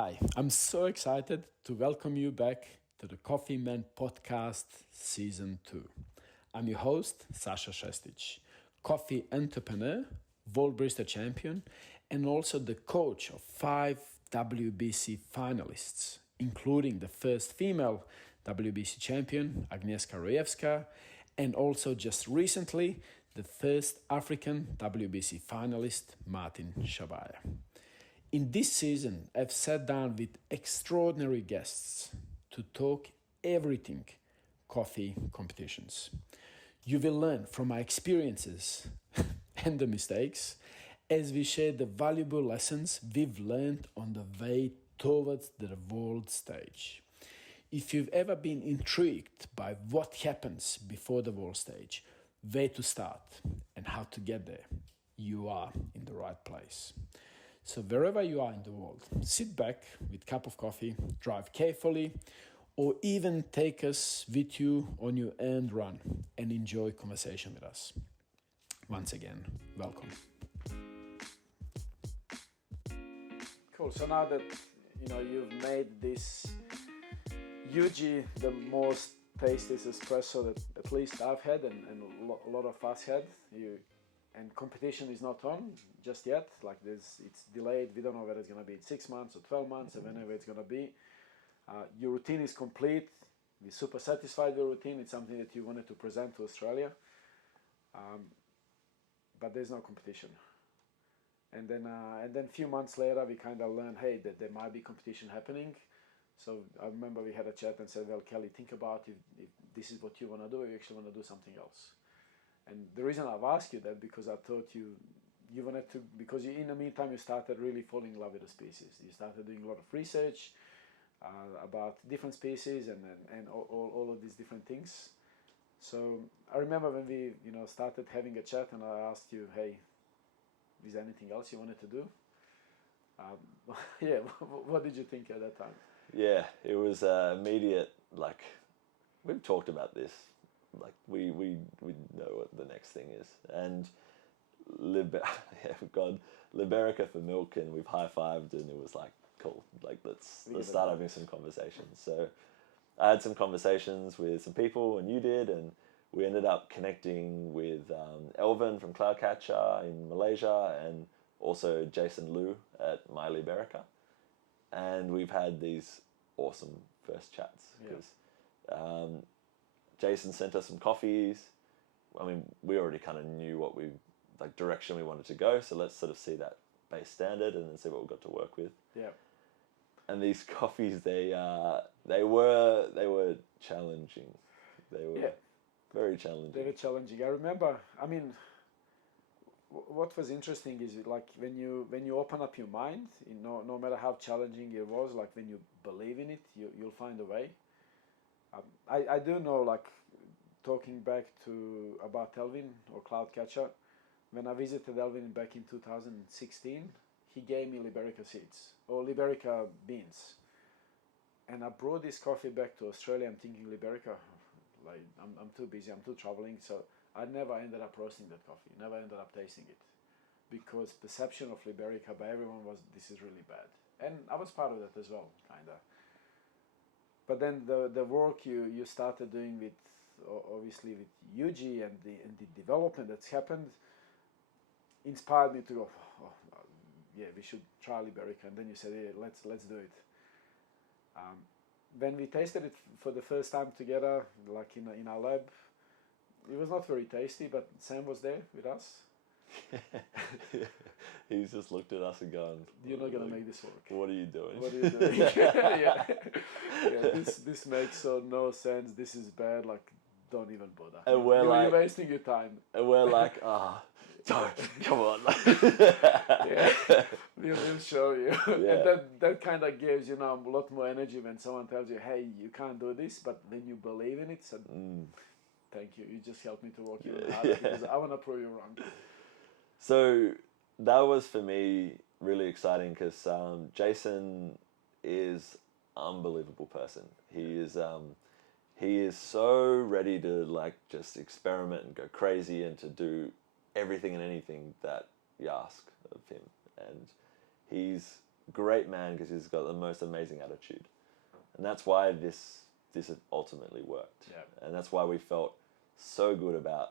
Hi, I'm so excited to welcome you back to the Coffee Man Podcast Season 2. I'm your host, Sasha Šestić, coffee entrepreneur, World Barista Champion, and also the coach of 5 WBC finalists, including the first female WBC champion, Agnieszka Rojewska, and also just recently, the first African WBC finalist, Martin Shabaya. In this season, I've sat down with extraordinary guests to talk everything coffee competitions. You will learn from my experiences and the mistakes as we share the valuable lessons we've learned on the way towards the world stage. If you've ever been intrigued by what happens before the world stage, where to start and how to get there, you are in the right place. So wherever you are in the world, sit back with a cup of coffee, drive carefully, or even take us with you on your end run and enjoy conversation with us. Once again, welcome. Cool. So now that you've made this Yuji the most tastiest espresso that at least I've had and a lot of us had. And competition is not on just yet. It's delayed. We don't know whether it's going to be in 6 months or 12 months or whenever it's going to be. Your routine is complete. We're super satisfied with your routine. It's something that you wanted to present to Australia. But there's no competition. And then a few months later, we kind of learned, hey, that there might be competition happening. So I remember we had a chat and said, well, Kelly, think about if this is what you want to do, or you actually want to do something else. And the reason I've asked you that, because I thought you wanted to, because in the meantime you started really falling in love with the species. You started doing a lot of research about different species and all of these different things. So I remember when we started having a chat and I asked you, hey, is there anything else you wanted to do? Yeah, what did you think at that time? Yeah, it was immediate, we've talked about this. We know what the next thing is, and we've got Liberica for milk, and we've high-fived, and it was cool. Let's start having some conversations. So I had some conversations with some people, and you did, and we ended up connecting with Elvin from Cloudcatcher in Malaysia, and also Jason Liu at My Liberica, and we've had these awesome first chats because. Jason sent us some coffees. I mean, we already kind of knew what direction we wanted to go. So let's sort of see that base standard and then see what we've got to work with. Yeah. And these coffees, they were challenging. They were very challenging. They were challenging. I remember. I mean, what was interesting is when you open up your mind, no matter how challenging it was, when you believe in it, you'll find a way. I do know, talking back about Elvin or Cloudcatcher, when I visited Elvin back in 2016, he gave me Liberica seeds or Liberica beans, and I brought this coffee back to Australia. I'm thinking Liberica, I'm too busy, I'm too traveling, so I never ended up roasting that coffee, never ended up tasting it, because perception of Liberica by everyone was this is really bad, and I was part of that as well, kinda. But then the work you started doing with, obviously with Yuji and the development that's happened, inspired me to go, we should try Liberica. And then you said, yeah, let's do it. When we tasted it for the first time together, in our lab, it was not very tasty, but Sam was there with us. He's just looked at us and gone, you're not going to make this work. What are you doing? What are you doing? yeah, this makes no sense. This is bad. Don't even bother. And you're wasting your time. And we're come on. We'll show you. Yeah. And that kind of gives a lot more energy when someone tells you, hey, you can't do this, but when you believe in it, so thank you. You just helped me to walk even harder because I want to prove you wrong. So that was for me really exciting because Jason is an unbelievable person. He is so ready to just experiment and go crazy and to do everything and anything that you ask of him. And he's great man because he's got the most amazing attitude, and that's why this ultimately worked. Yeah. And that's why we felt so good about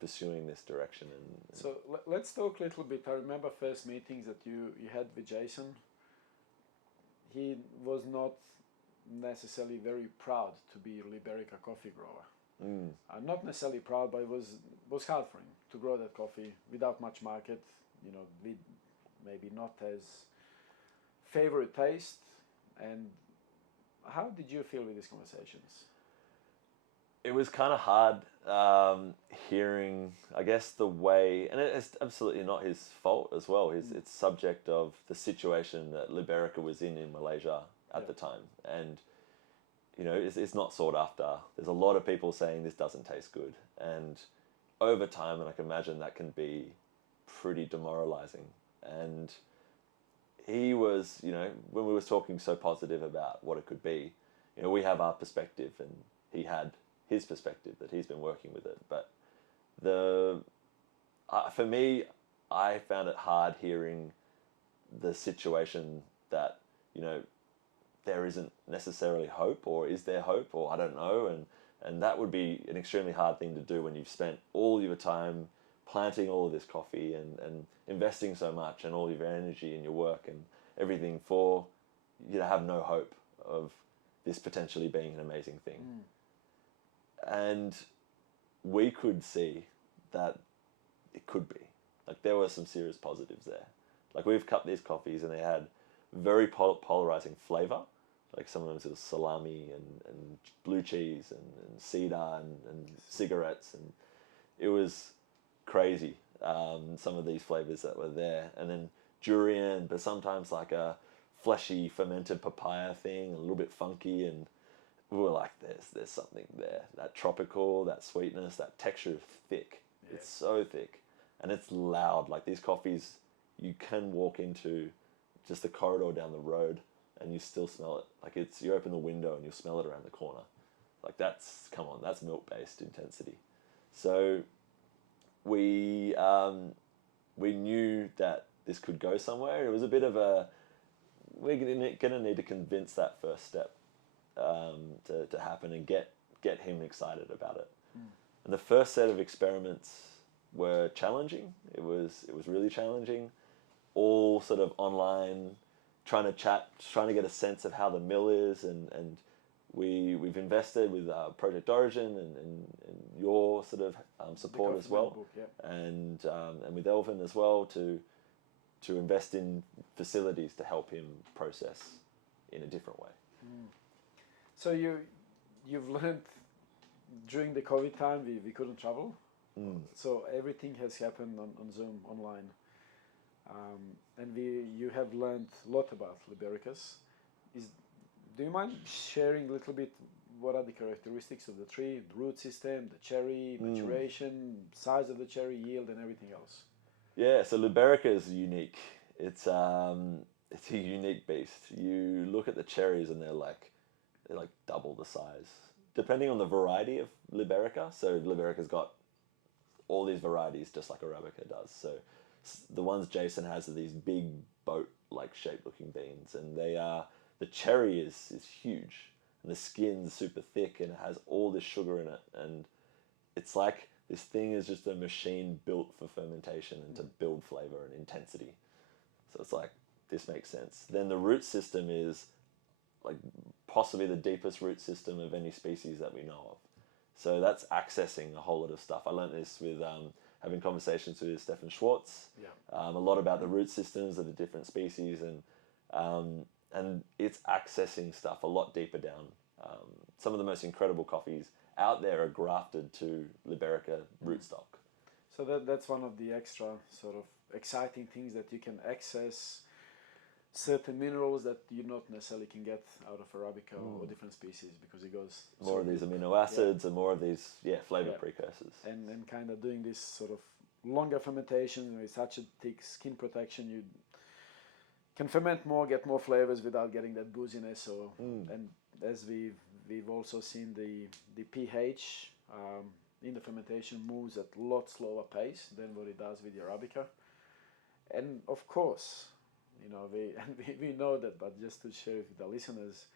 pursuing this direction. And so let's talk a little bit. I remember first meetings that you had with Jason. He was not necessarily very proud to be a Liberica coffee grower. Not necessarily proud, but it was hard for him to grow that coffee without much market, with maybe not as favorite taste. And how did you feel with these conversations? It was kind of hard hearing, I guess, the way, and it's absolutely not his fault as well. It's subject of the situation that Liberica was in Malaysia at the time. And, it's not sought after. There's a lot of people saying this doesn't taste good. And over time, and I can imagine that can be pretty demoralizing. And he was, when we were talking so positive about what it could be, we have our perspective and he had his perspective that he's been working with it. But for me, I found it hard hearing the situation that, there isn't necessarily hope, or is there hope, or I don't know. And that would be an extremely hard thing to do when you've spent all your time planting all of this coffee and investing so much and all of your energy and your work and everything for you to have no hope of this potentially being an amazing thing. And we could see that it could be. Like, there were some serious positives there. Like, we've cut these coffees and they had very polarizing flavor. Like, some of them was salami and blue cheese and cedar and cigarettes. And it was crazy, some of these flavors that were there. And then durian, but sometimes like a fleshy fermented papaya thing, a little bit funky. And we were like, there's something there. That tropical, that sweetness, that texture is thick. Yeah. It's so thick. And it's loud. Like, these coffees, you can walk into just the corridor down the road and you still smell it. Like, you open the window and you'll smell it around the corner. Like, that's milk-based intensity. So we knew that this could go somewhere. It was a bit of we're going to need to convince that first step to happen and get him excited about it. And the first set of experiments were challenging. It was really challenging. All sort of online, trying to chat, trying to get a sense of how the mill is, and we've invested with Project Origin and your sort of support as well, book, yeah. and with Elvin as well to invest in facilities to help him process in a different way. So you've learned during the COVID time we couldn't travel, so everything has happened on Zoom online. And you have learned a lot about Libericas. Do you mind sharing a little bit what are the characteristics of the tree, the root system, the cherry, maturation, size of the cherry, yield, and everything else? Yeah, so Liberica is unique. It's a unique beast. You look at the cherries and they're like double the size, depending on the variety of Liberica. So Liberica's got all these varieties just like Arabica does. So the ones Jason has are these big boat-like shaped looking beans, and the cherry is huge, and the skin's super thick, and it has all this sugar in it, and it's like this thing is just a machine built for fermentation and to build flavor and intensity. So it's like, this makes sense. Then the root system is like possibly the deepest root system of any species that we know of. So that's accessing a whole lot of stuff. I learned this with having conversations with Stefan Schwartz, a lot about the root systems of the different species, and it's accessing stuff a lot deeper down. Some of the most incredible coffees out there are grafted to Liberica rootstock. So that's one of the extra sort of exciting things, that you can access certain minerals that you not necessarily can get out of Arabica or different species, because it goes more of these amino acids and more of these flavor precursors. And kind of doing this sort of longer fermentation with such a thick skin protection, you can ferment more, get more flavors without getting that booziness. And as we've also seen, the pH in the fermentation moves at a lot slower pace than what it does with the Arabica. And of course, we know that, but just to share with the listeners,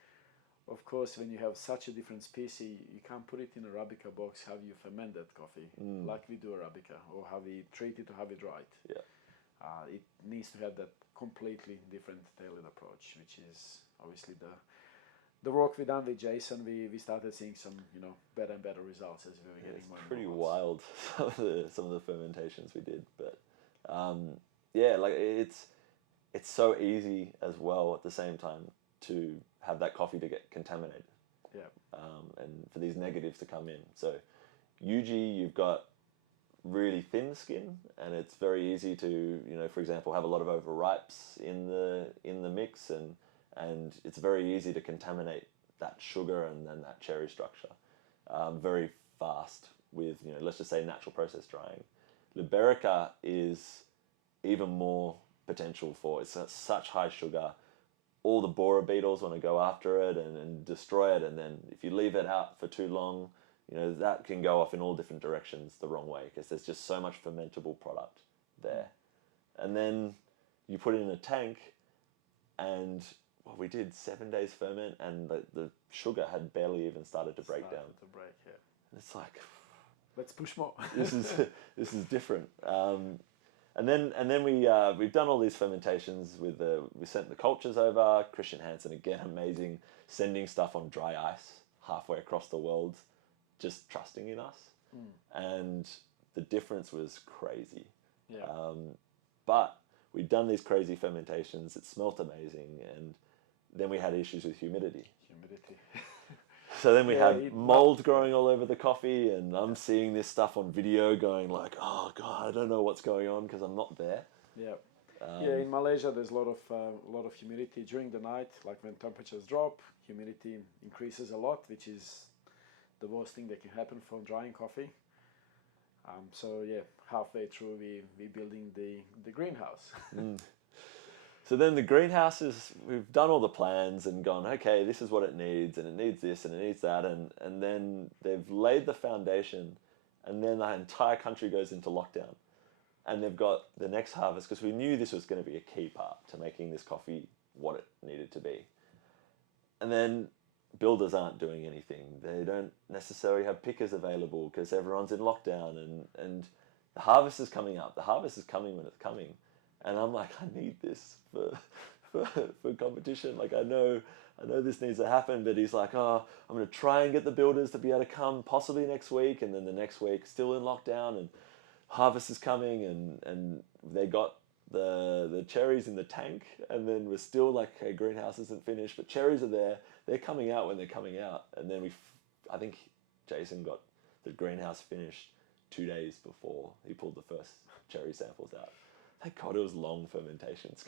of course, when you have such a different species, you can't put it in a Arabica box. How you ferment that coffee, like we do Arabica, or how we treat it, or how we dry it. Yeah. It needs to have that completely different tailored approach, which is obviously the work we done with Jason. We started seeing some better and better results as we were getting It's more. pretty more wild some of the fermentations we did, but yeah, like it's so easy as well at the same time to have that coffee to get contaminated. Yeah. And for these negatives to come in. So usually you've got really thin skin, and it's very easy to, for example, have a lot of overripes in the mix, and it's very easy to contaminate that sugar and then that cherry structure very fast with, let's just say natural process drying. Liberica is even more potential for, it's such high sugar. All the borer beetles want to go after it and destroy it, and then if you leave it out for too long, that can go off in all different directions the wrong way, because there's just so much fermentable product there. And then you put it in a tank, and we did 7 days ferment, and the sugar had barely even started to break down. Yeah. And it's like, let's push more. this is different. And then we've done all these fermentations with we sent the cultures over. Christian Hansen, again, amazing, sending stuff on dry ice halfway across the world, just trusting in us. And the difference was crazy. Yeah. But we'd done these crazy fermentations. It smelt amazing, and then we had issues with humidity. So then we had mold growing all over the coffee, and I'm seeing this stuff on video going like, oh God, I don't know what's going on because I'm not there. Yeah. In Malaysia there's a lot of humidity during the night. Like when temperatures drop, humidity increases a lot, which is the worst thing that can happen from drying coffee. So yeah, halfway through we building the greenhouse. So then the greenhouses, we've done all the plans and gone, okay, this is what it needs, and it needs this, and it needs that, and then they've laid the foundation, and then the entire country goes into lockdown. And they've got the next harvest, because we knew this was going to be a key part to making this coffee what it needed to be. And then builders aren't doing anything. They don't necessarily have pickers available because everyone's in lockdown, and the harvest is coming up. The harvest is coming when it's coming. And I'm like, I need this for competition. Like, I know this needs to happen, but he's like, oh, I'm going to try and get the builders to be able to come possibly next week. And then the next week, still in lockdown, and harvest is coming, and they got the cherries in the tank, and then we're still like, okay, greenhouse isn't finished, but cherries are there. They're coming out when they're coming out. And then I think Jason got the greenhouse finished 2 days before he pulled the first cherry samples out. Thank God it was long fermentations,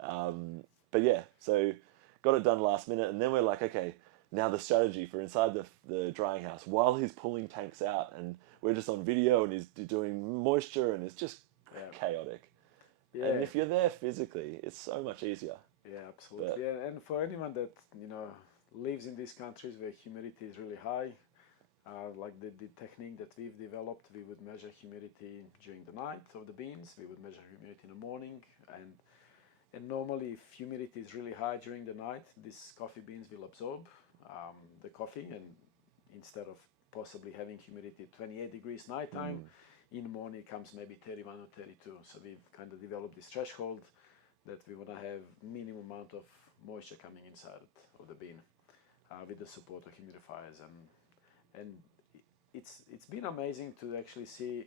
but yeah, so got it done last minute, and then we're like, okay, now the strategy for inside the drying house while he's pulling tanks out, and we're just on video, and he's doing moisture, and it's just chaotic. Yeah. And if you're there physically, it's so much easier. Yeah, absolutely. And for anyone that lives in these countries where humidity is really high, like the technique that we've developed, we would measure humidity during the night of the beans, we would measure humidity in the morning, and normally if humidity is really high during the night, these coffee beans will absorb the coffee, and instead of possibly having humidity 28 degrees nighttime, in the morning it comes maybe 31 or 32. So we've kind of developed this threshold that we want to have minimum amount of moisture coming inside of the bean with the support of humidifiers, and it's been amazing to actually see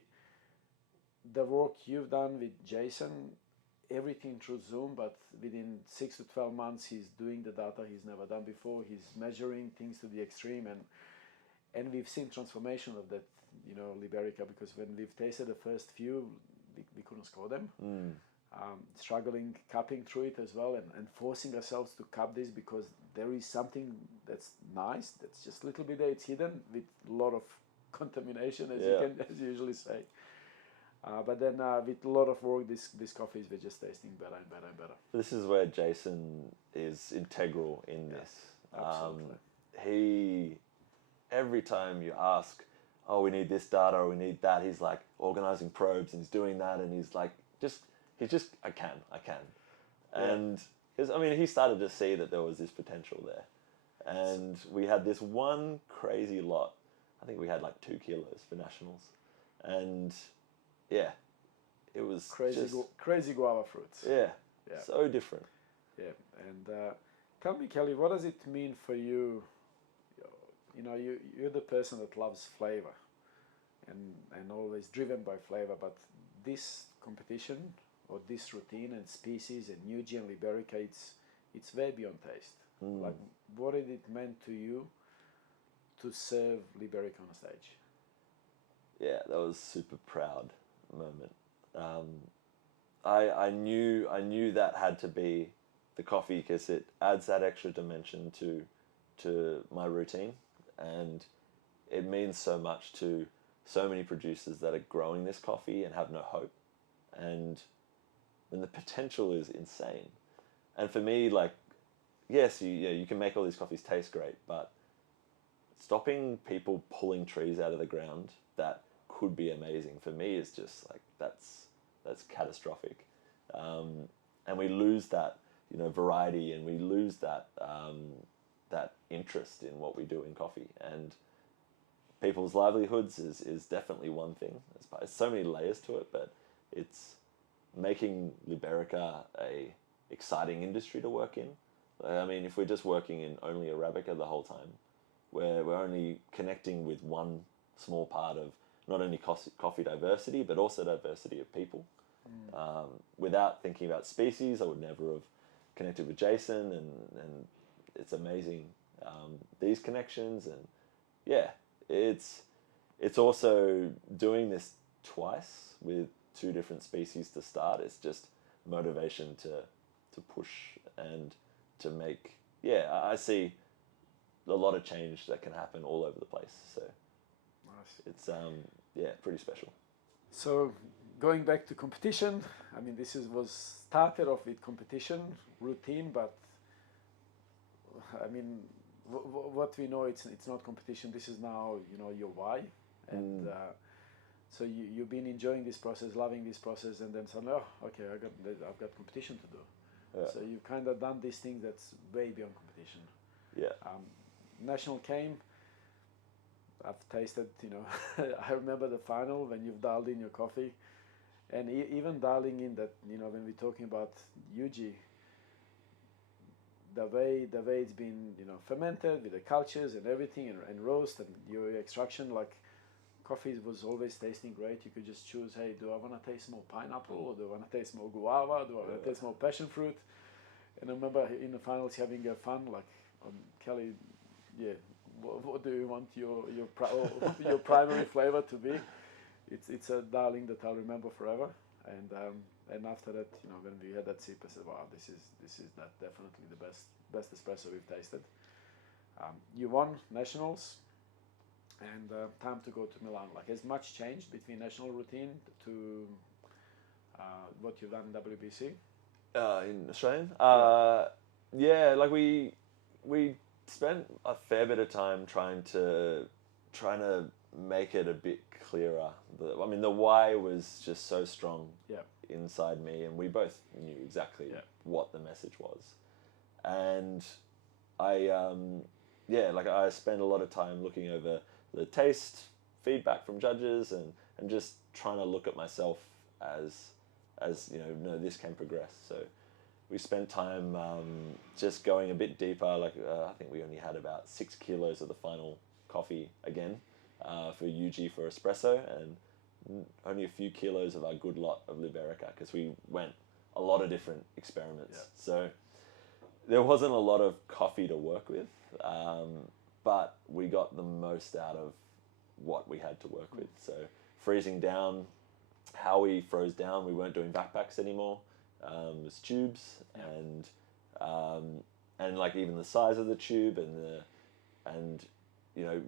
the work you've done with Jason, everything through Zoom, but within 6 to 12 months he's doing the data he's never done before. He's measuring things to the extreme, and we've seen transformation of that, Liberica, because when we've tasted the first few, we couldn't score them. Struggling cupping through it as well, and forcing ourselves to cup this because there is something that's nice, that's just a little bit there, it's hidden with a lot of contamination, as you usually say. But then with a lot of work, these coffees were just tasting better and better and better. This is where Jason is integral in this. Absolutely. Every time you ask, oh, we need this data or we need that, he's like organizing probes and he's doing that, and he's like, I can. And because I mean, he started to see that there was this potential there, and we had this one crazy lot. I think we had like 2 kilos for nationals, and yeah, it was crazy guava fruits. Yeah, so different. Yeah, and tell me, Kelly, what does it mean for you? You know, you're the person that loves flavor, and always driven by flavor. But this competition or this routine and species and Yuji and Liberica, it's way beyond taste. Like, what did it mean to you to serve Liberica on a stage? Yeah, that was a super proud moment. I knew that had to be the coffee because it adds that extra dimension to my routine, and it means so much to so many producers that are growing this coffee and have no hope, and the potential is insane. And for me, like, yes, you can make all these coffees taste great, but stopping people pulling trees out of the ground that could be amazing for me is just like that's catastrophic, and we lose that variety, and we lose that that interest in what we do in coffee, and people's livelihoods is definitely one thing. There's so many layers to it, but it's making Liberica a exciting industry to work in. I mean, if we're just working in only Arabica the whole time, we're only connecting with one small part of not only coffee diversity, but also diversity of people. Without thinking about species, I would never have connected with Jason, and it's amazing, these connections. And yeah, it's also doing this twice with 2 different species to start. It's just motivation to push and to make, I see a lot of change that can happen all over the place. So nice. It's pretty special. So going back to competition, I mean, was started off with competition routine, but I mean, what we know, it's not competition. This is now your why, and so you've been enjoying this process, loving this process, and then suddenly, okay, I've got competition to do. Yeah. So you've kind of done this thing that's way beyond competition. Yeah. National came. I've tasted, I remember the final when you've dialed in your coffee, and even dialing in that, when we're talking about Yuji, the way it's been, fermented with the cultures and everything, and roast and your extraction, like coffee was always tasting great. You could just choose, hey, do I want to taste more pineapple, or do I want to taste more guava, do I want to taste more passion fruit? And I remember in the finals having fun, like, Kelly, what do you want your primary flavor to be? It's a darling that I'll remember forever. And after that, when we had that sip, I said, wow, this is definitely the best espresso we've tasted. You won nationals, and time to go to Milan. Like, has much changed between national routine to what you've done in WBC? In Australian? Like we spent a fair bit of time trying to make it a bit clearer. The why was just so strong inside me, and we both knew exactly what the message was. And I spent a lot of time looking over the taste feedback from judges, and just trying to look at myself as no, this can progress. So we spent time just going a bit deeper. I think we only had about 6 kilos of the final coffee again for Yuji for espresso, and only a few kilos of our good lot of Liberica, because we went a lot of different experiments. Yeah. So there wasn't a lot of coffee to work with, but we got the most out of what we had to work with. So freezing down, how we froze down, we weren't doing backpacks anymore. It was tubes, and like even the size of the tube, and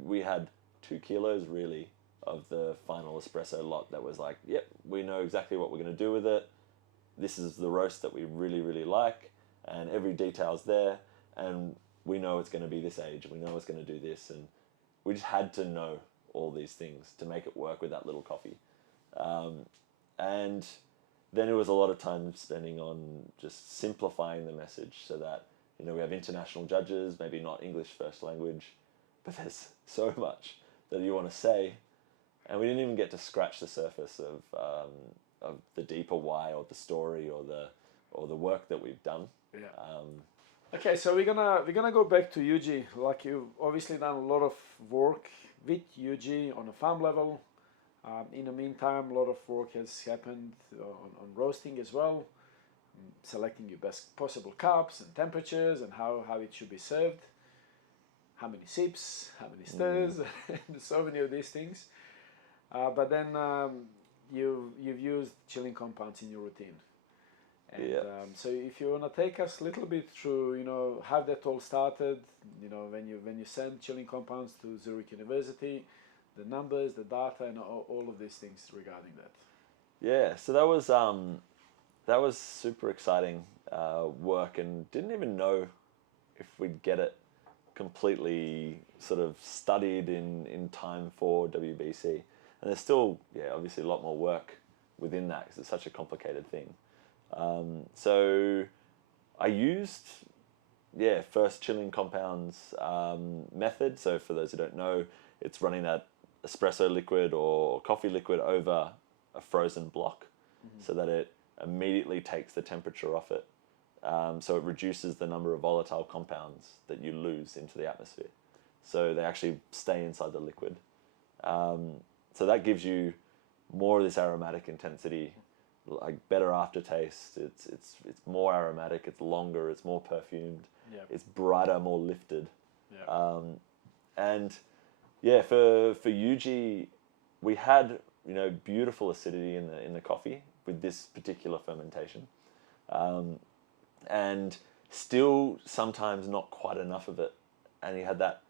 we had 2 kilos really of the final espresso lot that was like, yep, we know exactly what we're going to do with it. This is the roast that we really, really like, and every detail's there, and we know it's going to be this age, and we know it's going to do this, and we just had to know all these things to make it work with that little coffee. And then it was a lot of time spending on just simplifying the message so that, you know, we have international judges, maybe not English first language, but there's so much that you want to say, and we didn't even get to scratch the surface of the deeper why or the story or the work that we've done. Yeah. Okay, so we're gonna go back to Yuji. Like, you've obviously done a lot of work with Yuji on a farm level. In the meantime, a lot of work has happened on roasting as well, selecting your best possible cups and temperatures and how it should be served, how many sips, how many stirs, and so many of these things. But then you've used chilling compounds in your routine. And so if you want to take us a little bit through, you know, how that all started, you know, when you send chilling compounds to Zurich University, the numbers, the data, and all of these things regarding that. Yeah, so that was super exciting work, and didn't even know if we'd get it completely sort of studied in time for WBC. And there's still, obviously a lot more work within that because it's such a complicated thing. So I used, first chilling compounds method. So for those who don't know, it's running that espresso liquid or coffee liquid over a frozen block so that it immediately takes the temperature off it. So it reduces the number of volatile compounds that you lose into the atmosphere. So they actually stay inside the liquid. So that gives you more of this aromatic intensity, like better aftertaste. It's more aromatic. It's longer. It's more perfumed. Yep. It's brighter, more lifted. Yep. And for Yuji, we had beautiful acidity in the coffee with this particular fermentation, and still sometimes not quite enough of it. And he had that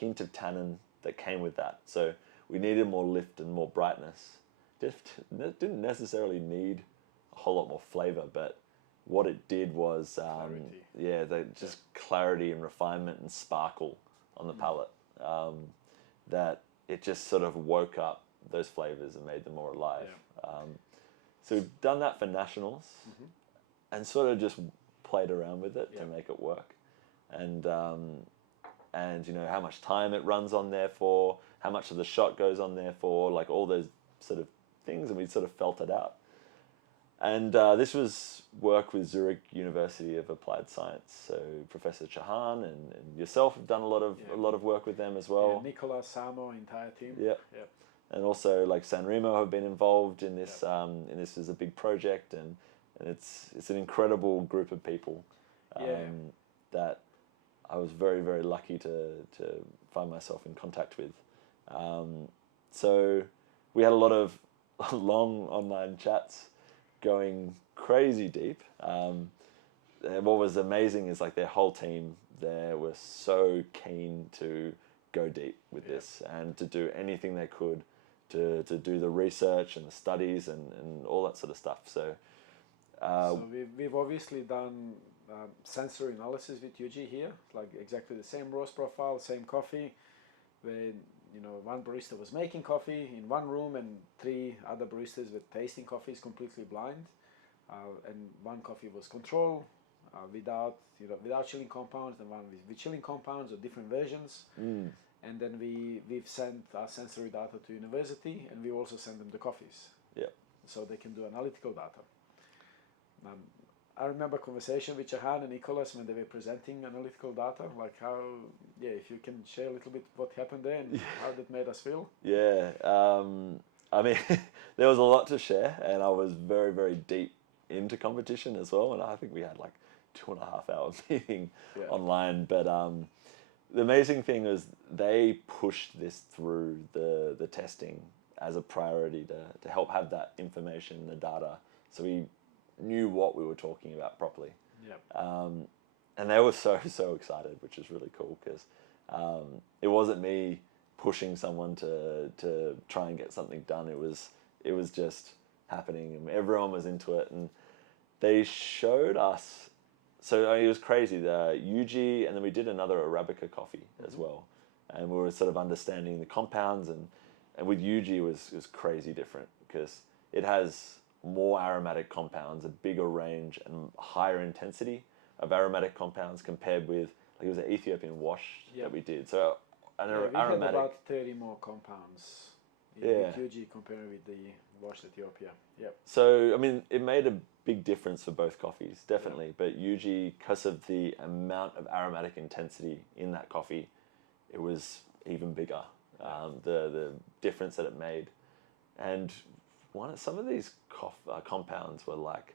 hint of tannin that came with that. So we needed more lift and more brightness. Didn't necessarily need a whole lot more flavor, but what it did was, clarity and refinement and sparkle on the palate. That it just sort of woke up those flavors and made them more alive. Yeah. So we've done that for nationals, and sort of just played around with it to make it work, and how much time it runs on there for, how much of the shot goes on there for, like all those sort of things, and we sort of felt it out. And this was work with Zurich University of Applied Science. So Professor Chahan and yourself have done a lot of work with them as well. Yeah, Nicola, Samo, entire team. Yep. And also like San Remo have been involved in this. And this is a big project, and it's an incredible group of people that I was very, very lucky to find myself in contact with. So we had a lot of long online chats going crazy deep. And what was amazing is like their whole team there were so keen to go deep with this and to do anything they could to do the research and the studies and all that sort of stuff. So we've obviously done sensory analysis with Yuji here, like exactly the same roast profile, same coffee, where one barista was making coffee in one room and 3 other baristas were tasting coffees completely blind, and one coffee was control without chilling compounds, and one with chilling compounds or different versions. And then we've sent our sensory data to university, and we also send them the coffees, so they can do analytical data. I remember a conversation with Chahan and Nicholas when they were presenting analytical data, like how, if you can share a little bit what happened there and how that made us feel. Yeah, I mean, there was a lot to share, and I was very, very deep into competition as well, and I think we had like 2.5 hour meeting online, but the amazing thing was they pushed this through the testing as a priority to help have that information, the data, so we knew what we were talking about properly. And they were so excited, which is really cool, because it wasn't me pushing someone to try and get something done. It was just happening, and everyone was into it, and they showed us. So it was crazy. The Yuji, and then we did another Arabica coffee as well, and we were sort of understanding the compounds, and with Yuji it was crazy different because it has more aromatic compounds, a bigger range and higher intensity of aromatic compounds compared with, like, it was an Ethiopian wash that we did. So an we aromatic. had about 30 more compounds in UG compared with the wash Ethiopia. Yep. So, I mean, it made a big difference for both coffees, definitely. But UG, because of the amount of aromatic intensity in that coffee, it was even bigger. The difference that it made. And some of these compounds were like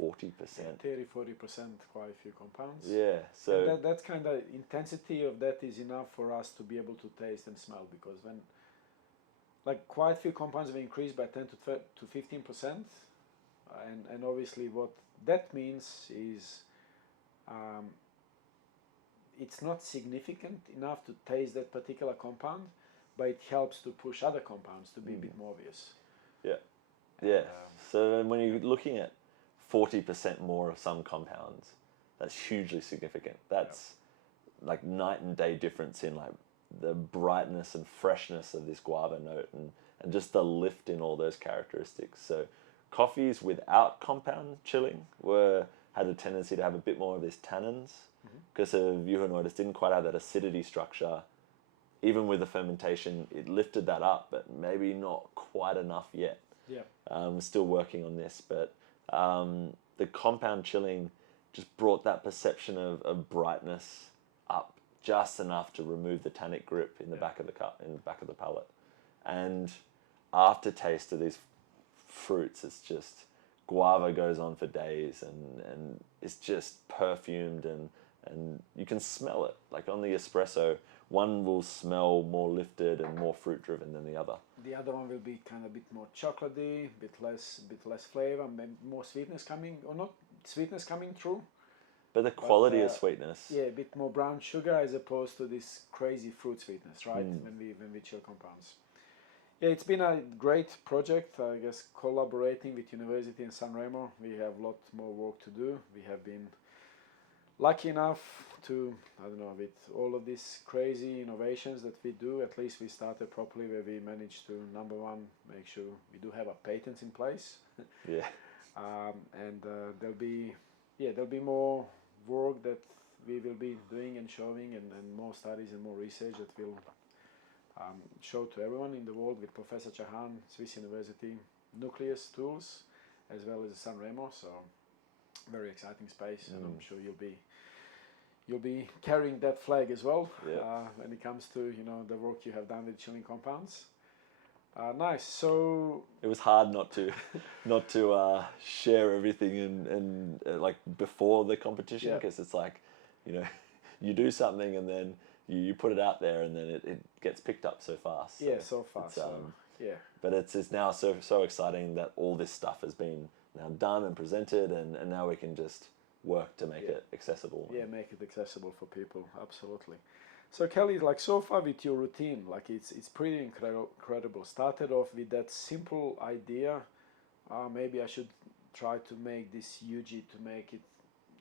40%. 30-40%, quite a few compounds. Yeah, so that's kind of intensity of that is enough for us to be able to taste and smell, because when, like, quite a few compounds have increased by 10 to 15%, and obviously what that means is it's not significant enough to taste that particular compound, but it helps to push other compounds to be a bit more obvious. Yeah. Yeah. So when you're looking at 40% more of some compounds, that's hugely significant. That's like night and day difference in like the brightness and freshness of this guava note, and just the lift in all those characteristics. So coffees without compound chilling had a tendency to have a bit more of these tannins, because of eugenioides didn't quite have that acidity structure. Even with the fermentation, it lifted that up, but maybe not quite enough yet. Yeah. We're still working on this, but the compound chilling just brought that perception of brightness up just enough to remove the tannic grip in the back of the back of the palate. And aftertaste of these fruits, it's just, guava goes on for days, and it's just perfumed, and you can smell it. Like on the espresso, one will smell more lifted and more fruit driven than the other. The other one will be kind of a bit more chocolatey, bit less flavor, maybe more sweetness coming, or not sweetness coming through. But the quality of sweetness. Yeah, a bit more brown sugar as opposed to this crazy fruit sweetness, right? When we chill compounds. Yeah, it's been a great project. I guess collaborating with University in San Remo, we have a lot more work to do. We have been lucky enough to, I don't know, with all of these crazy innovations that we do, at least we started properly, where we managed to, number one, make sure we do have our patents in place. Yeah. And there'll be more work that we will be doing and showing, and more studies and more research that will show to everyone in the world, with Professor Chahan, Swiss University, Nucleus Tools, as well as San Remo. So very exciting space, and I'm sure you'll be carrying that flag as well when it comes to the work you have done with chilling compounds. Nice. So it was hard not to share everything and like before the competition, because it's like, you do something and then you put it out there, and then it gets picked up so fast. So fast. But it's now so exciting that all this stuff has been now done and presented, and now we can just work to make it accessible. Yeah, make it accessible for people. Absolutely. So Kelly, like, so far with your routine, like it's pretty incredible. Started off with that simple idea, maybe I should try to make this UG to make it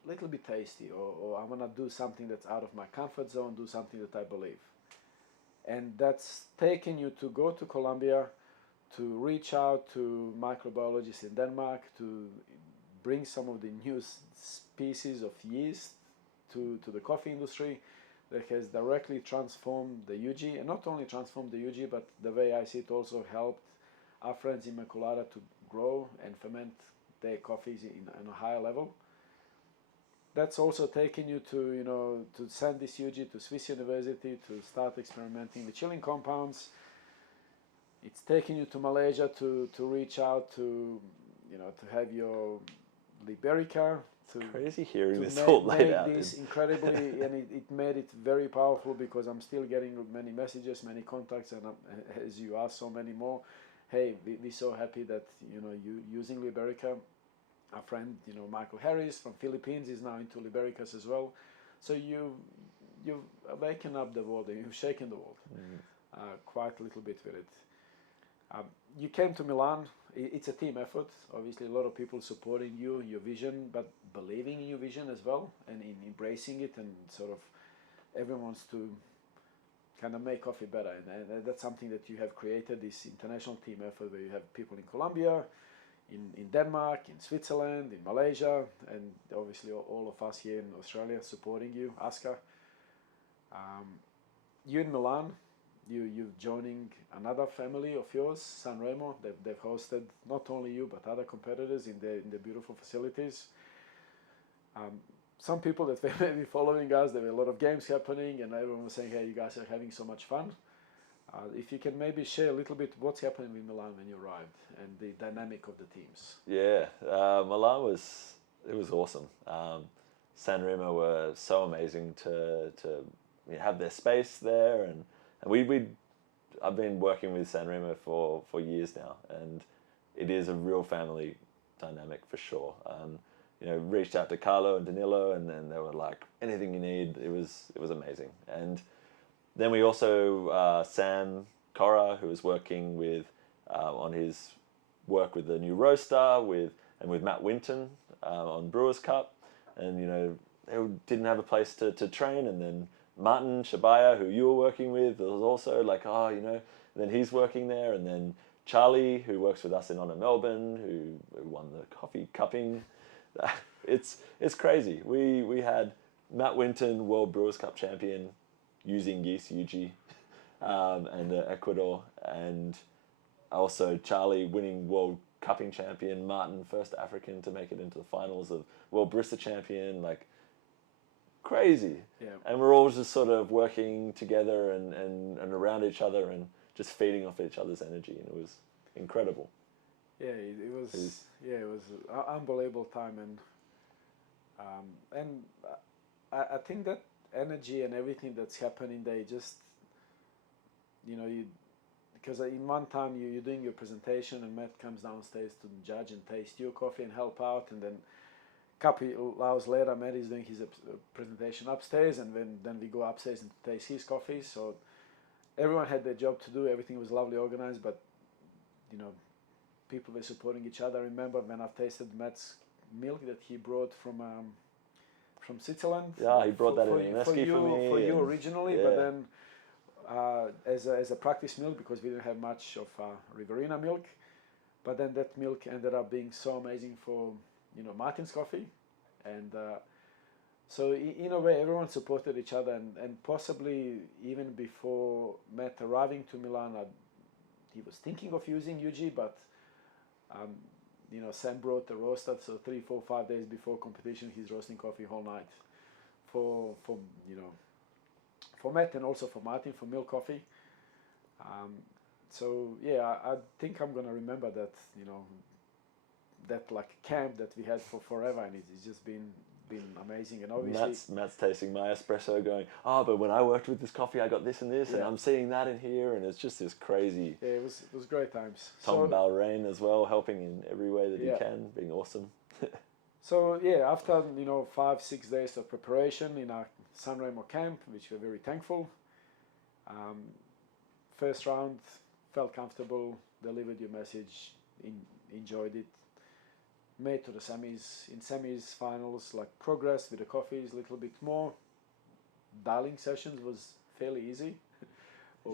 a little bit tasty, or I want to do something that's out of my comfort zone, do something that I believe. And that's taken you to go to Colombia, to reach out to microbiologists in Denmark, to bring some of the new species of yeast to the coffee industry, that has directly transformed the UG, and not only transformed the UG, but the way I see it also helped our friends in Immaculata to grow and ferment their coffees on a higher level. That's also taken you to to send this UG to Swiss University to start experimenting with chilling compounds. It's taken you to Malaysia to reach out to to have your Liberica. It's crazy hearing this all laid out. This incredibly, and it made it very powerful, because I'm still getting many messages, many contacts, and as you are, so many more. Hey, we're so happy that you using Liberica. Our friend, Michael Harris from Philippines is now into Libericas as well. So you've awakened up the world, and you've shaken the world quite a little bit with it. You came to Milan. It's a team effort. Obviously, a lot of people supporting you, your vision, but believing in your vision as well, and in embracing it, and sort of everyone wants to kind of make coffee better. And that's something that you have created, this international team effort, where you have people in Colombia, in Denmark, in Switzerland, in Malaysia, and obviously all of us here in Australia supporting you, Aska. You in Milan, you're joining another family of yours, Sanremo. They've hosted not only you but other competitors in the beautiful facilities. Some people that may be following us, there were a lot of games happening, and everyone was saying, "Hey, you guys are having so much fun." If you can maybe share a little bit what's happening in Milan when you arrived and the dynamic of the teams. Yeah, Milan was awesome. Sanremo were so amazing to have their space there, and I've been working with Sanremo for years now, and it is a real family dynamic for sure. Reached out to Carlo and Danilo, and then they were like, anything you need. It was amazing. And then we also Sam Cora, who was working with on his work with the new roaster with Matt Winton on Brewers Cup, and they didn't have a place to train, and then Martin Shabaya, who you were working with, was also like, and then he's working there, and then Charlie, who works with us in Honor Melbourne, who won the coffee cupping. It's crazy. We had Matt Winton, World Brewers Cup champion, using yeast Yuji, and Ecuador, and also Charlie winning World Cupping champion, Martin first African to make it into the finals of World Barista Champion, like crazy. Yeah. And we're all just sort of working together and around each other and just feeding off each other's energy, and it was incredible. Yeah, it was an unbelievable time, and I think that energy and everything that's happening, they just, because in one time you're doing your presentation and Matt comes downstairs to judge and taste your coffee and help out, and then a couple hours later Matt is doing his presentation upstairs, and then we go upstairs and taste his coffee. So everyone had their job to do, everything was lovely organized, but people were supporting each other. I remember when I've tasted Matt's milk that he brought from Switzerland. Yeah, he brought that in an esky for you originally, yeah. But then as a practice milk, because we didn't have much of Riverina milk, but then that milk ended up being so amazing for Martin's coffee, and so in a way everyone supported each other, and possibly even before Matt arriving to Milan, he was thinking of using UG, but Sam brought the roaster, so 3, 4, 5 days before competition, he's roasting coffee whole night for Matt and also for Martin for milk coffee. So yeah, I think I'm gonna remember that that like camp that we had for forever, and it's just been amazing. And obviously Matt's tasting my espresso, going, but when I worked with this coffee, I got this and this, and I'm seeing that in here, and it's just this crazy. Yeah, it was great times. Tom Balrain as well, helping in every way that he can, being awesome. So yeah, after 5-6 days of preparation in our Sanremo camp, which we're very thankful, first round felt comfortable, delivered your message, enjoyed it. Made to the semis. In semis, finals, like progress with the coffees a little bit more. Dialing sessions was fairly easy.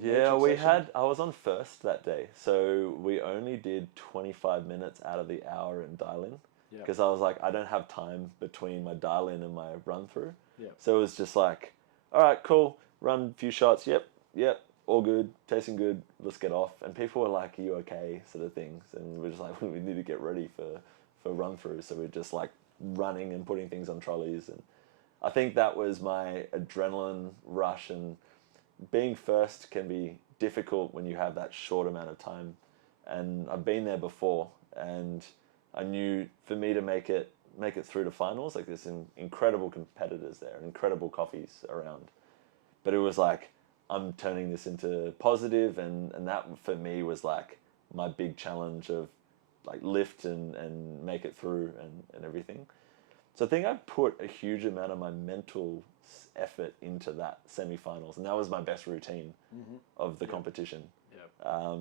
Yeah, I was on first that day, so we only did 25 minutes out of the hour in dial-in, because I was like, I don't have time between my dial-in and my run-through. Yeah. So it was just like, all right, cool, run a few shots, yep, all good, tasting good, let's get off. And people were like, are you okay, sort of things. And we're just like, we need to get ready for run through, so we're just like running and putting things on trolleys, and I think that was my adrenaline rush. And being first can be difficult when you have that short amount of time, and I've been there before, and I knew for me to make it through to finals, like there's incredible competitors there, incredible coffees around, but it was like I'm turning this into positive, and that for me was like my big challenge of like lift and make it through and everything. So I think I put a huge amount of my mental effort into that semi-finals, and that was my best routine of the competition. Yeah.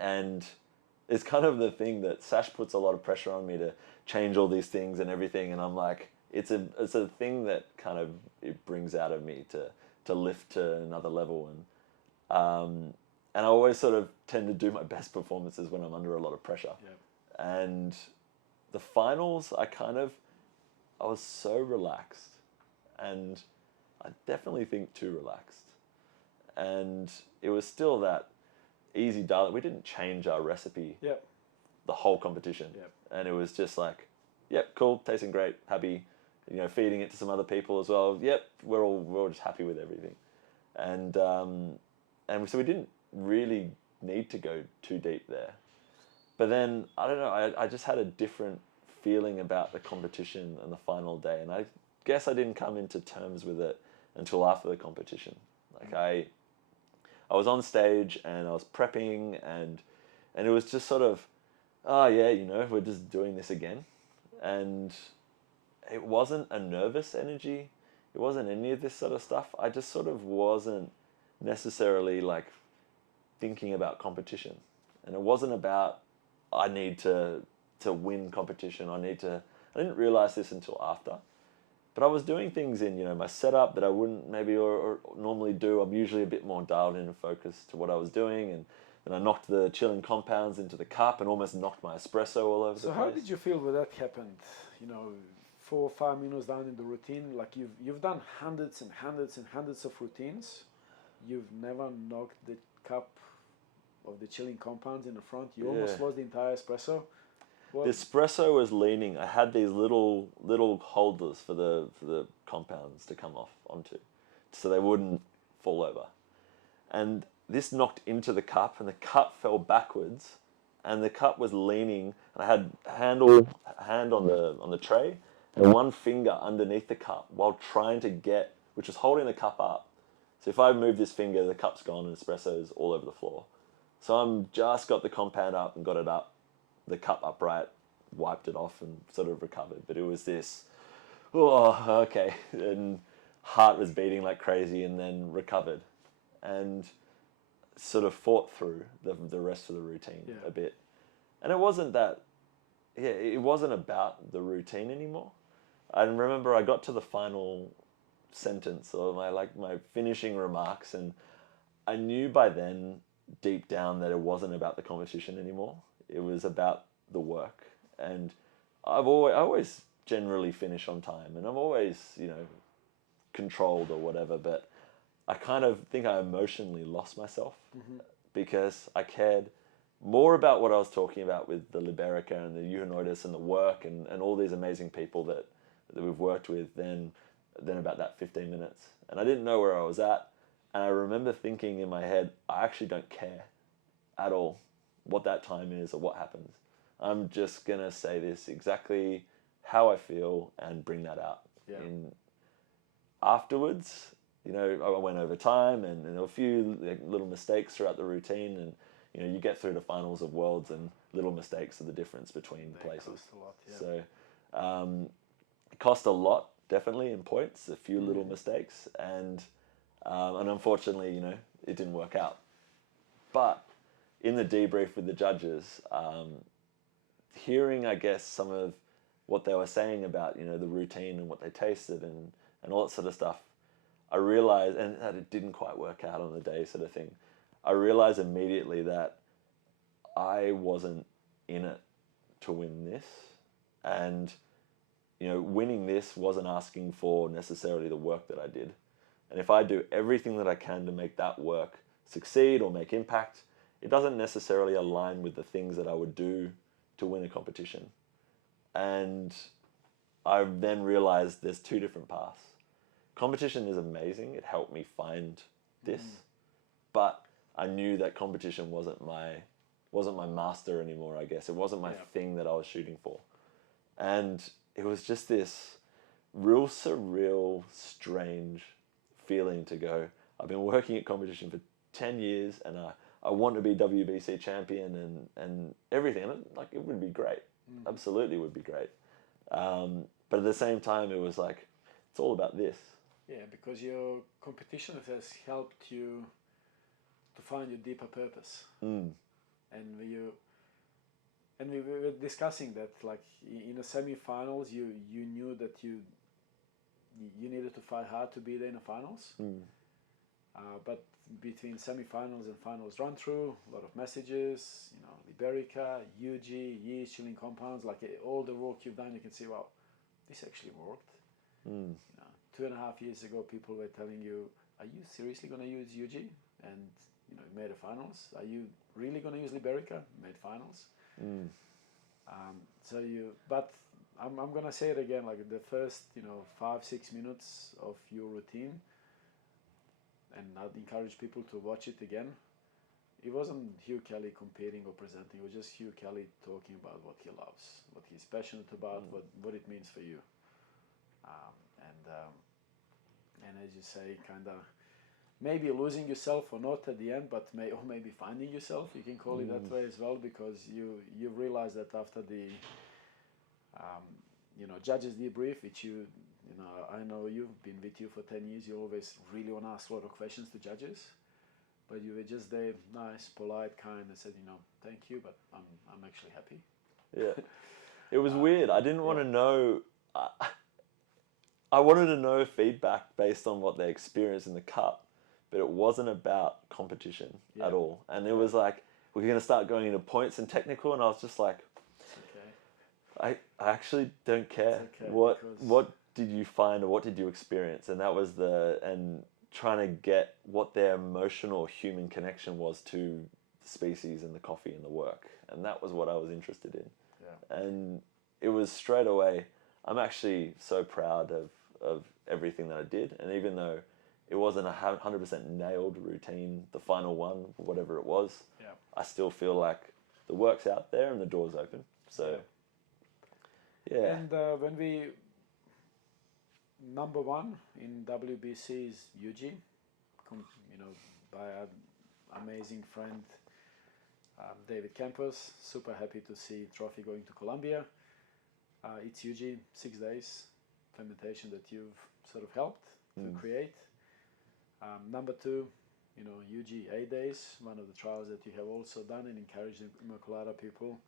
And it's kind of the thing that Sash puts a lot of pressure on me to change all these things and everything, and I'm like, it's a thing that kind of it brings out of me to lift to another level, and I always sort of tend to do my best performances when I'm under a lot of pressure. Yeah. And the finals, I was so relaxed, and I definitely think too relaxed. And it was still that easy diet. We didn't change our recipe Yep. the whole competition. Yep. And it was just like, yep, cool, tasting great, happy, feeding it to some other people as well. Yep, we're all just happy with everything. And so we didn't really need to go too deep there. But then, I don't know, I just had a different feeling about the competition and the final day. And I guess I didn't come into terms with it until after the competition. Like I was on stage and I was prepping, and it was just sort of, oh yeah, we're just doing this again. And it wasn't a nervous energy. It wasn't any of this sort of stuff. I just sort of wasn't necessarily like thinking about competition. And it wasn't about, I need to win competition. I didn't realize this until after. But I was doing things in, my setup that I wouldn't maybe or normally do. I'm usually a bit more dialed in and focused to what I was doing. And then I knocked the chilling compounds into the cup and almost knocked my espresso all over the place. So how did you feel when that happened? 4 or 5 minutes down in the routine, like you've done hundreds and hundreds and hundreds of routines. You've never knocked the cup of the chilling compounds in the front. You almost lost the entire espresso. The espresso was leaning. I had these little holders for the compounds to come off onto, so they wouldn't fall over. And this knocked into the cup, and the cup fell backwards, and the cup was leaning. And I had hand on the tray, and one finger underneath the cup while trying to get, which was holding the cup up. So if I move this finger, the cup's gone, and espresso's all over the floor. So I'm just got the compound up and got it up, the cup upright, wiped it off and sort of recovered. But it was this, oh, okay. And heart was beating like crazy, and then recovered. And sort of fought through the rest of the routine a bit. And it wasn't that, it wasn't about the routine anymore. I remember I got to the final sentence, or my finishing remarks, and I knew by then deep down that it wasn't about the competition anymore. It was about the work. And I always generally finish on time, and I'm always, controlled or whatever, but I kind of think I emotionally lost myself because I cared more about what I was talking about with the Liberica and the c.eugenioides and the work and all these amazing people that we've worked with than about that 15 minutes. And I didn't know where I was at. And I remember thinking in my head, I actually don't care at all what that time is or what happens. I'm just going to say this exactly how I feel and bring that out. Yeah. Afterwards, I went over time, and there were a few little mistakes throughout the routine, and you get through the finals of Worlds, and little mistakes are the difference between places. Cost a lot, yeah. So it cost a lot, definitely, in points, a few little mistakes, and unfortunately, it didn't work out. But in the debrief with the judges, hearing, I guess, some of what they were saying about, the routine and what they tasted and all that sort of stuff, I realized, and that it didn't quite work out on the day sort of thing, I realized immediately that I wasn't in it to win this. And, winning this wasn't asking for necessarily the work that I did. And if I do everything that I can to make that work succeed or make impact, it doesn't necessarily align with the things that I would do to win a competition. And I then realized there's two different paths. Competition is amazing. It helped me find this, but I knew that competition wasn't my master anymore, I guess. It wasn't my thing that I was shooting for. And it was just this real surreal, strange feeling to go, I've been working at competition for 10 years and I want to be WBC champion and everything. And it would be great. Absolutely would be great. But at the same time, it was like, it's all about this. Yeah, because your competition has helped you to find your deeper purpose. And we were discussing that, like in the semi-finals, you knew that you needed to fight hard to be there in the finals. But between semi-finals and finals run through, a lot of messages, Liberica, UG, yeast, chilling compounds, like all the work you've done, you can see, wow, this actually worked. 2.5 years ago, people were telling you, are you seriously going to use UG? And, you made the finals. Are you really going to use Liberica? Made finals. But I'm going to say it again, like the first, 5-6 minutes of your routine, and I'd encourage people to watch it again. It wasn't Hugh Kelly competing or presenting. It was just Hugh Kelly talking about what he loves, what he's passionate about, what it means for you. And as you say, kind of maybe losing yourself or not at the end, but maybe finding yourself. You can call it that way as well, because you realize that after the judges debrief, which I know you've been with you for 10 years. You always really want to ask a lot of questions to judges, but you were just there, nice, polite, kind, and said, thank you, but I'm actually happy. Yeah, it was weird. I didn't want to know. I wanted to know feedback based on what they experienced in the cup, but it wasn't about competition at all. And it was like, we're going to start going into points and technical, and I was just like, I actually don't care. What did you find, or what did you experience? And that was and trying to get what their emotional human connection was to the species and the coffee and the work. And that was what I was interested in. Yeah. And it was straight away, I'm actually so proud of everything that I did. And even though it wasn't a 100% nailed routine, the final one, whatever it was, I still feel like the work's out there and the door's open. So, yeah. And when we, number one in WBC is UG, by an amazing friend, David Campos. Super happy to see trophy going to Colombia. It's UG 6 days fermentation that you've sort of helped to create. Number two, UG 8 days, one of the trials that you have also done and encouraged the Immaculata people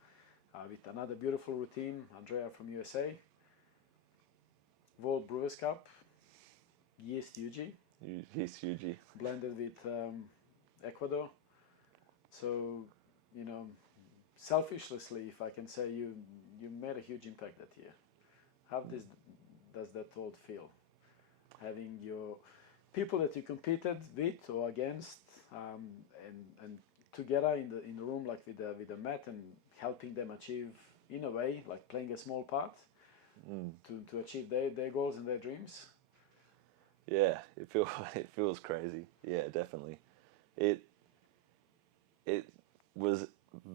with another beautiful routine. Andrea from USA. World Brewers Cup, yeast UG. Yeast UG. Blended with Ecuador. So, selfishly, if I can say, you made a huge impact that year. How does that all feel? Having your people that you competed with or against, and together in the room, like with the mat, and helping them achieve, in a way, like playing a small part to achieve their goals and their dreams. Yeah, it feels crazy. Yeah, definitely. It was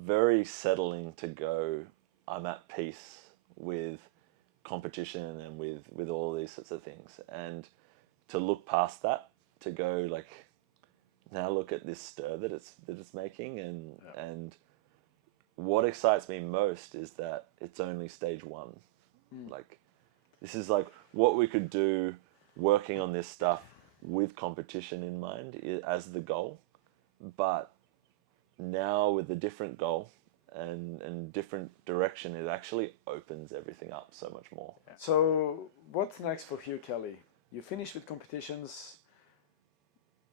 very settling to go, I'm at peace with competition and with all these sorts of things, and to look past that, to go like, now look at this stir that it's making, and what excites me most is that it's only stage one. Like, this is like what we could do, working on this stuff with competition in mind as the goal, but now with a different goal and different direction, it actually opens everything up so much more. So what's next for Hugh Kelly? You finished with competitions.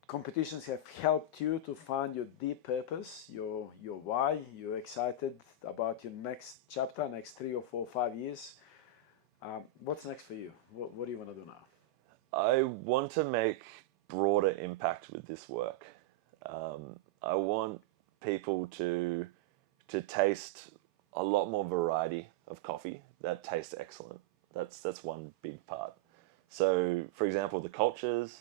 Competitions have helped you to find your deep purpose, your why. You're excited about your next chapter, next 3 or 4 or 5 years. What's next for you? What do you want to do now? I want to make broader impact with this work. I want people to taste a lot more variety of coffee that tastes excellent. That's one big part. So, for example, the cultures.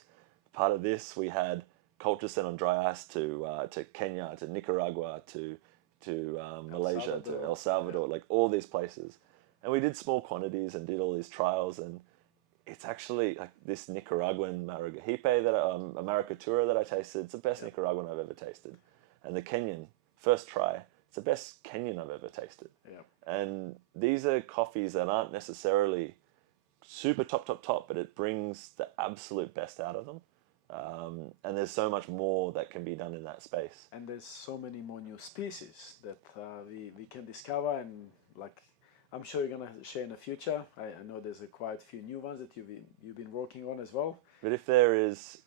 Part of this, we had cultures sent on dry ice to Kenya, to Nicaragua, to Malaysia, to El Salvador, like all these places. And we did small quantities and did all these trials, and it's actually like this Nicaraguan Maragahipe Maricatura that I tasted. It's the best Nicaraguan I've ever tasted. And the Kenyan, first try, it's the best Kenyan I've ever tasted. Yeah. And these are coffees that aren't necessarily super top, but it brings the absolute best out of them. And there's so much more that can be done in that space. And there's so many more new species that we can discover, and like I'm sure you're gonna share in the future. I know there's quite a few new ones that you've been working on as well. But if there is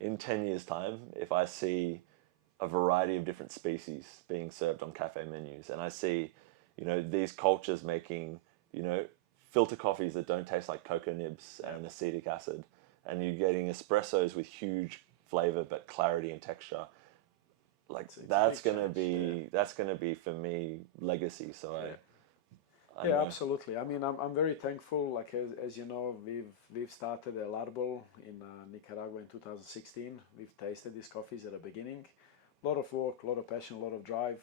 in 10 years' time, if I see a variety of different species being served on cafe menus, and I see, these cultures making, filter coffees that don't taste like cocoa nibs and acetic acid, and you're getting espressos with huge flavor but clarity and texture, like that's gonna be for me legacy. So I know. Absolutely. I mean, I'm very thankful. Like as you know, we've started El Arbol in Nicaragua in 2016. We've tasted these coffees at the beginning. A lot of work, a lot of passion, a lot of drive.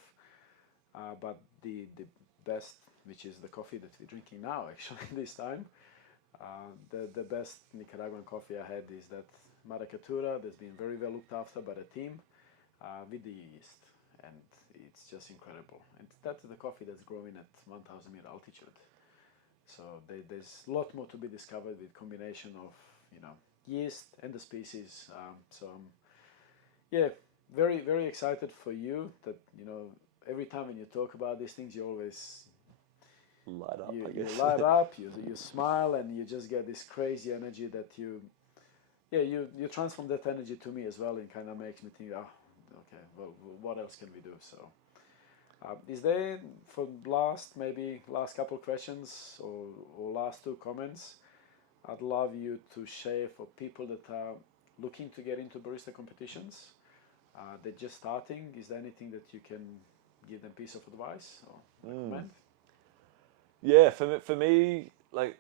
But the best, which is the coffee that we're drinking now, actually this time, the best Nicaraguan coffee I had is that Maracatura that's been very well looked after by the team with the yeast, and it's just incredible. And that's the coffee that's growing at 1,000 meter altitude. So there's a lot more to be discovered with combination of yeast and the species. So very very excited for you that every time when you talk about these things, you always light up. You light up, you smile, and you just get this crazy energy that you transform that energy to me as well, and kind of makes me think, okay, well, what else can we do? So, is there for last couple questions or last two comments? I'd love you to share for people that are looking to get into barista competitions. They're just starting. Is there anything that you can give them piece of advice or recommend? Yeah, for me, like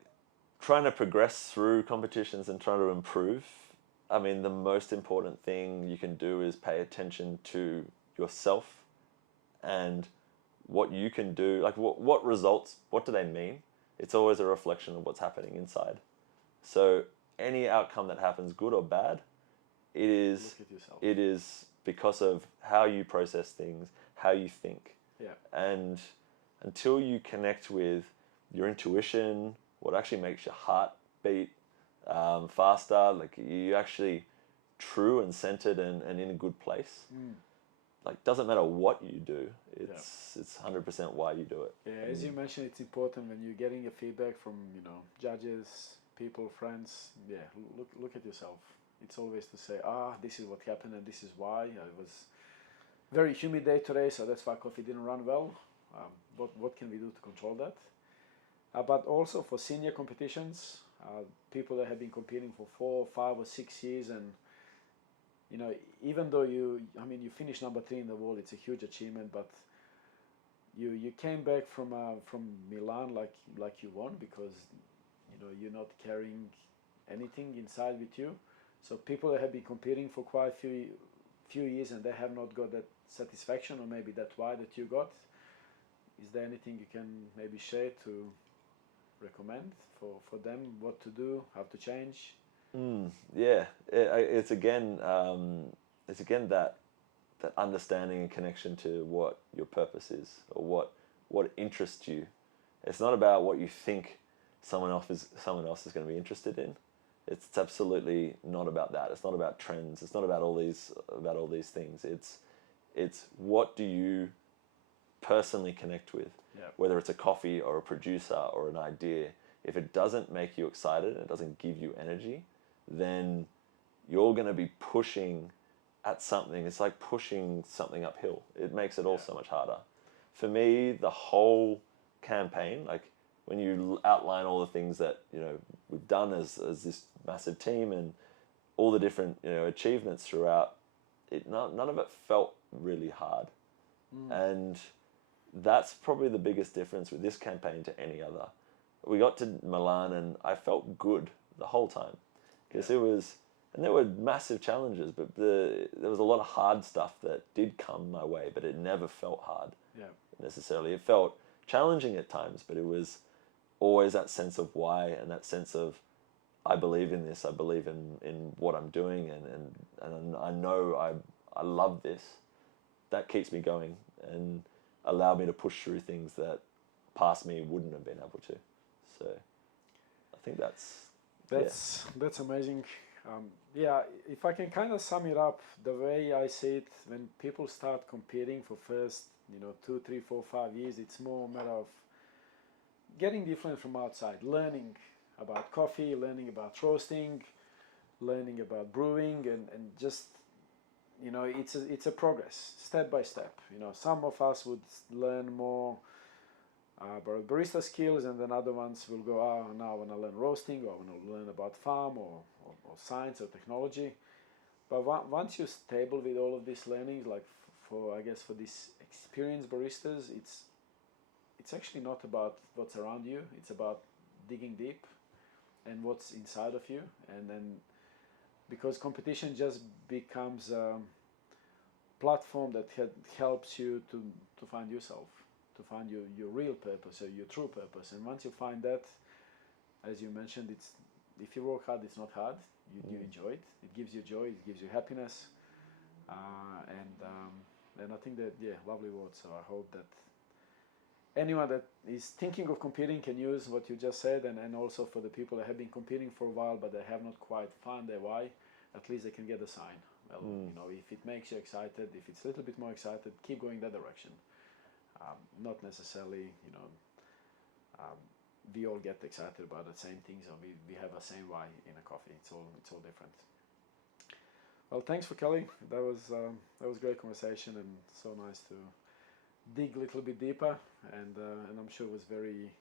trying to progress through competitions and trying to improve. I mean, the most important thing you can do is pay attention to yourself and what you can do. Like what results, what do they mean? It's always a reflection of what's happening inside. So any outcome that happens, good or bad, it is because of how you process things, how you think. Yeah. And until you connect with your intuition, what actually makes your heart beat faster, like you actually true and centered and in a good place. Like doesn't matter what you do, it's 100% why you do it. Yeah, as you mentioned, it's important when you're getting a feedback from judges, people, friends. Yeah, look at yourself. It's always to say, this is what happened and this is why. It was very humid day today, so that's why coffee didn't run well. What can we do to control that? But also for senior competitions, people that have been competing for 4, 5, or 6 years, and even though you finished number 3 in the world, it's a huge achievement. But you came back from Milan like you won, because you're not carrying anything inside with you. So people that have been competing for quite a few years and they have not got that satisfaction, or maybe that why that you got. Is there anything you can maybe share to recommend for them, what to do, how to change? It's again that understanding and connection to what your purpose is, or what interests you. It's not about what you think someone else is going to be interested in. It's absolutely not about that. It's not about trends. It's not about all these things. It's what do you personally connect with, whether it's a coffee or a producer or an idea. If it doesn't make you excited and it doesn't give you energy, then you're going to be pushing at something. It's like pushing something uphill. It makes it all so much harder. For me, the whole campaign, like when you outline all the things that we've done as this massive team and all the different achievements throughout, none of it felt really hard. And that's probably the biggest difference with this campaign to any other. We got to Milan and I felt good the whole time, because there were massive challenges, but there was a lot of hard stuff that did come my way, but it never felt hard necessarily. It felt challenging at times, but it was always that sense of why, and that sense of I believe in this, I believe in what I'm doing, and I know I love this. That keeps me going and allow me to push through things that past me wouldn't have been able to. So I think that's amazing. If I can kind of sum it up, the way I see it, when people start competing for first 2, 3, 4, 5 years, it's more a matter of getting different from outside, learning about coffee, learning about roasting, learning about brewing and just, you know, it's a progress, step by step. You know, some of us would learn more about barista skills, and then other ones will go, oh, now I want to learn roasting, or I want to learn about farm or science or technology. But once you're stable with all of these learnings, like for I guess for these experienced baristas, it's actually not about what's around you. It's about digging deep and what's inside of you, and then because competition just becomes a platform that helps you to find yourself, to find your real purpose or your true purpose. And once you find that, as you mentioned, it's if you work hard, it's not hard. You enjoy it. It gives you joy. It gives you happiness, and I think that, yeah, lovely words. So I hope that anyone that is thinking of competing can use what you just said, and also for the people that have been competing for a while but they have not quite found their why, at least they can get a sign. Well, you know, if it makes you excited, if it's a little bit more excited, keep going that direction. Not necessarily, you know, we all get excited about the same things, or we have a same why in a coffee. It's all different. Well, thanks for Kelly. That was a great conversation, and so nice to dig a little bit deeper, and I'm sure it was very,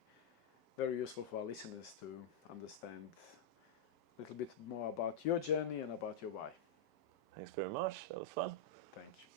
very useful for our listeners to understand a little bit more about your journey and about your why. Thanks very much. That was fun. Thank you.